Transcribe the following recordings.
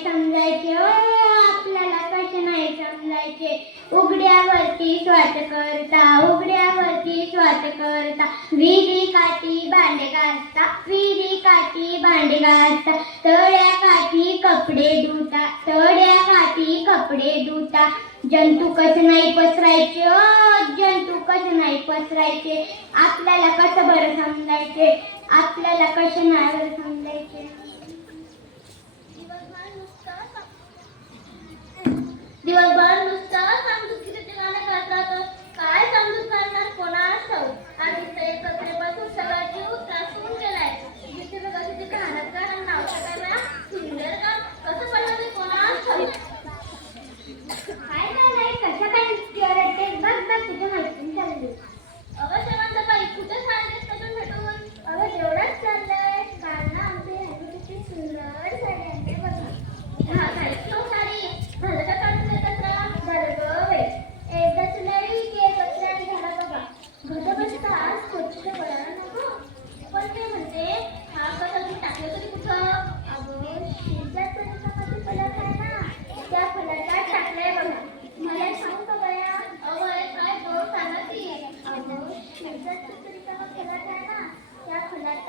समजायचे आपल्याला कसे नाही समजायचे. उघड्यावरती स्वात करता, उघड्यावरती स्वात करता, विहिरी काठी भांडे घासता, विहिरी काठी भांडे घासता, तळ्या काठी कपडे धुता, तळ्या काठी कपडे धुता. जंतू कसे नाही पसरायचे, जंतू कसे नाही पसरायचे. आपल्याला कसं बरं समजायचे, आपल्याला कसे नाही बरं समजायचे. दिवसभर नुसतं समजूतीचे गाणे गात राहतो. काय समजूत करणार कोणास ठाऊक. आणि एकत्रेपासून सगळा जीव त्रासून गेलाय. जिथे बघा तिथे घाणत कारण नाव टाकायला सुंदर काम कसं पडलं ते कोणास ठाऊक. काय झालंय, कशा काय रडते, बघ बघ तुझ्या मैत्रीण चालली. शेवंत बाई कुठे शाळेत कसून भेटून. तेवढंच चाललंय. काल ना आमचे किती सुंदर साडी आणते बघा. हा घालती हो साडी. झालं का काढून देतात ना. बरं गं बाई, एकदाच लई की कचरा झाला बघा. घरं बसता स्वच्छ करायला नको. पण ते म्हणते हा कसा तुम्ही टाकलं तरी कुठं. शेजार परिसरामध्ये फलक आहे ना, त्या फलकात टाकलंय बघा. मला सांग का बया. काय गो सांगा ती. शेजार परिसरामध्ये फलक आहे ना, त्या फलकात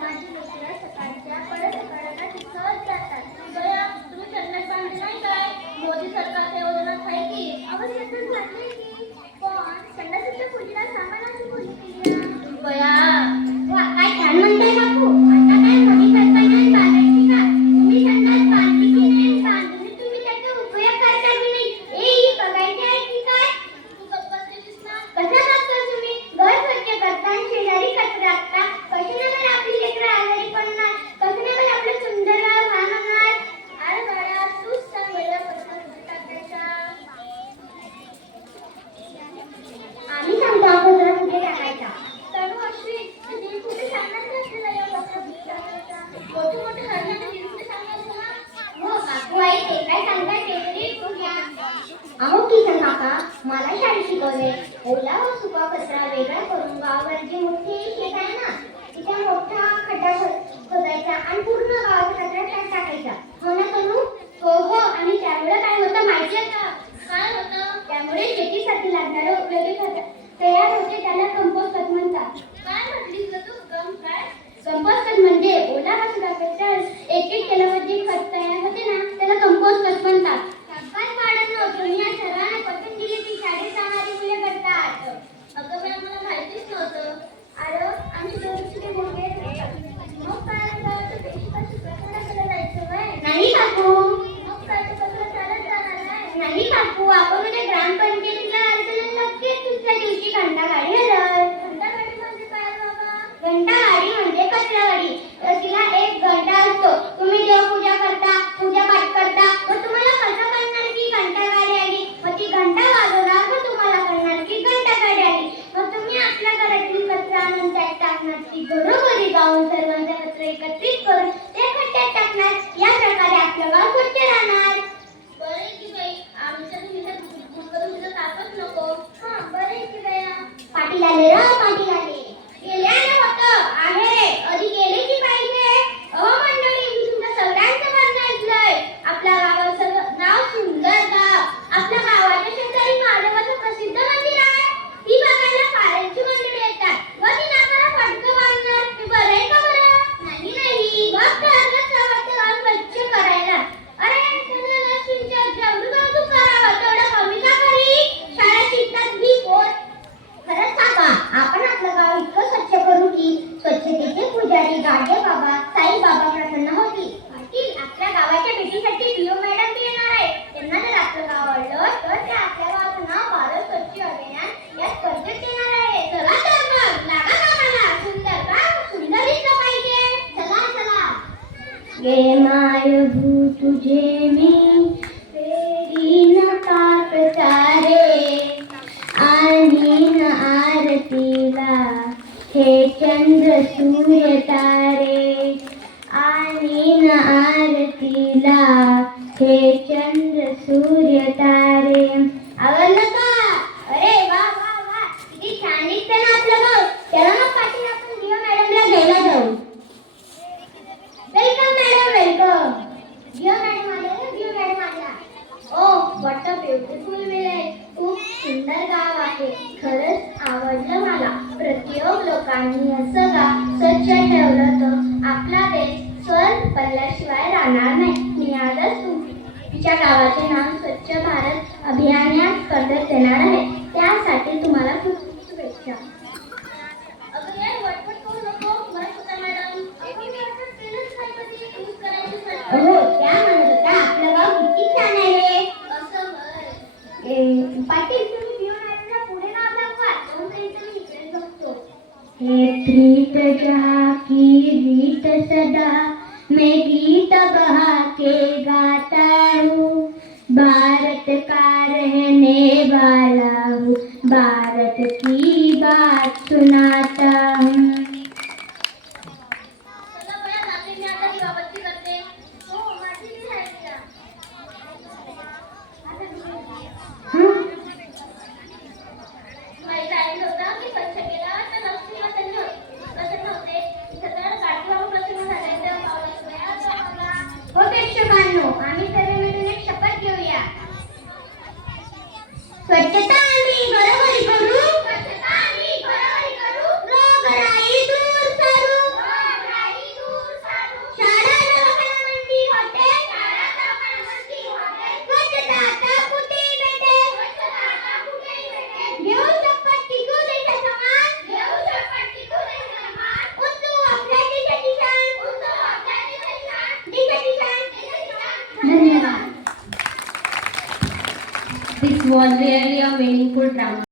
माझी लेकरं सकाळच्या परत सकाळला तिथंच जातात. बया तुम्ही संन्यास बांधले नाही काय. मोदी सरकारच्या योजना आहे की. शेजार म्हटले की पण संडासाच्या खोलीला सामानाची खोली केली आहे. बया वा, काय छान म्हणताय बापू. आता काय मोदी सरकारने बांधायची का. तुम्ही संडास बांधली की नाही, बांधून तुम्ही त्याचा उपयोग करता की नाही हे बघायचे आहे की काय. तू गप्प बसलीस ना. कसं बघता तुम्ही. घर स्वच्छ करता आणि शेजारी कचरा टाकता. कशी नाही आपली लेकरं आजारी पडणार, कसं नाही आपलं सुंदर गाव घाण होणार. अरे बाळा तूच सांग वेळा कचरा कुठे टाकायचा. आम्ही सांगतो हा कचरा कुठे टाकायचा. तनु अश्विन ते दिल कुठे सांगणार का आपल्याला या कचरा कुठे टाकायचा. मोठे मोठे राजकारणी दिल कुठे सांगायचं ना. हो काकू आई, ते काय सांगताय ते तरी ऐकून घ्या. अहो किसन काका, मला शाळेत शिकवले. ओला व सुका कचरा वेगळा करून गावावर जी मोठी शेत आहे ना, तिथे मोठा खड्डा खोदायचा आणि पूर्ण गावाचा कचरा त्यात टाकायचा. हो ना तनू. हो, आणि त्यामुळे काय होतं माहिती आहे का. काय होतं. त्यामुळे शेतीसाठी लागणारे उपयोगी खत तयार होते, त्याला कंपोस्ट खत म्हणतात. काय म्हटलीस ग तू. काय कंपोस्ट खत म्हणजे ओला व सुका कचरा एक केल्यावर जे खत तयार होते ना, त्याला कंपोस्ट खत म्हणतात. शाबास बाळांनो, तुम्ही या सर्वांना पटवून दिले की शाळेत जाणारी मुले करतात. अगं बाई मला माहितीच नव्हतं. अरे आमची दोघीचे मुलगे मग काय गावाच्या पेशीपासून कचरा केला जायचं वय. नाही काकू. मग काय तो कचरा चालत जाणार आहे. नाही काकू, आपण उद्या ग्रामपंचायतीला अर्ज नक्कीच दुसऱ्या दिवशी घंटा गाडी हलल. घंटा गाडी म्हणजे काय बाबा. घंटा गाडी म्हणजे कचरा गाडी. तिला एक घंटा असतो. तुम्ही देवपूजा करता, पूजा पाठ करता, मग तुम्हाला कसं कळणार की घंटा गाडी आली. मग ती घंटा वाजवणार, मग तुम्हाला कळणार की घंटा गाडी आली. मग तुम्ही आपल्या घरातील कचरा आणून त्यात टाकणार. ती घरोघरी जाऊन सर्वांचा कचरा एकत्रित करून ते खड्ड्यात टाकणार. या प्रकारे आपलं गाव स्वच्छ राहणार. बरे की बाई आमच्या तुझं तापच नको. हा बरे की बया. पाटील आले रा, पाटील आले. गेल्यानं होतं, आहे रे, आधी गेले की पाहिजे. मंडळी, मी तुमचं सगळ्यांचं म्हणणं ऐकलंय. आपल्या गावाचं नाव सुंदर गाव. आपल्या गावाच्या शेजारी महादेवाचं प्रसिद्ध मंदिर आहे. ती बघायला फारची मंडळी येतात व ती नाकाला फटकं बांधणार. ते बरं आहे का बरं. नाही मग ठरलं गावाचं गाव स्वच्छ करायला. अरे चला लक्ष्मीच्या जेवढं तू करावं तेवढं कमी का करी. शाळा शिकतात मी कोण. खरंच काका, आपण आपलं गाव इतकं स्वच्छ करू की स्वच्छतेचे पुजारी गाडगे बाबा, साई बाबा प्रसन्न होतील. पाटील, आपल्या गावाच्या भेटीसाठी पीओ मॅडम बी येणार आहे. त्यांना जर आपलं गाव आवडलं तर ते आपल्या गावाचं नाव भारत स्वच्छ अभियान या स्पर्धेत देणार आहे. चला तर मग लागा कामाला. सुंदर गाव सुंदर दिसलं पाहिजे. चला. गे मायभू तुझे मी फेरीन पाप सारे आणि आरतीला हे चंद्र सूर्य तारे. आणि आरतीला हे चंद्र सूर्य तारे. आवडलं का. अरे वा, किती छान दिसतं ना आपलं गाव. चला मग पाटील, आपण दिवा मॅडमला घ्यायला जाऊ. Welcome madam, welcome. दिवा मॅडम लोकांनी असं का स्वच्छ ठेवलं तर आपला देश स्वर पडल्याशिवाय राहणार नाही. मी आजच तुमच्या गावाचे नाव स्वच्छ भारत अभियान या स्पर्धेत देणार आहे. त्यासाठी तुम्हाला खूप खूप शुभेच्छा. अगं यार वटपट करू नको मस्त मॅडम. आपण वटपट केलंच नाही कधी यूज करायची सवय. हो, त्या म्हणत होत्या आपलं गाव किती छान आहे. असं होय. पाटील तुम्ही पिऊन आलेला पुढे नाव दाखवा. तोपर्यंत मी इकडे बघतो. हे प्रीत जहाँ की रीत सदा मैं गीत बहा के गाता हूँ. भारत का रहने वाला हूँ, भारत की बात सुनाता हूँ. चला बया जाते मी आता दिवाबत्ती करते. हो माझी बी राहिली आहे. माहिती आहे होता की स्वच्छ केला तर लक्ष्मी वाचन कसं नव्हते. इथं तर काठीवाहून प्रसन्न झाले तर पावलं बया आम्हाला. हो प्रेक्षकांनो, आम्ही सर्व मिळून एक शपथ घेऊया. स्वच्छता आम्ही बरोबरी करू. स्वच्छता आम्ही बरोबरी करू. रोगराई दूर सारू. रोगराई दूर सारू. शाळा दवाखान्यामध्ये हॉटेल. शाळा दवाखान्यामध्ये हॉटेल. स्वच्छता आता कुठेही भेटेल. स्वच्छता आता कुठेही भेटेल. घेऊ शपथ टिकू देशाचा मान. घेऊ शपथ टिकू देशाचा मान. उंचू आपल्या देशाची शान. उंचू आपल्या देशाची शान. देशाची शान. देशाची शान. धन्यवाद. This was really a meaningful drama.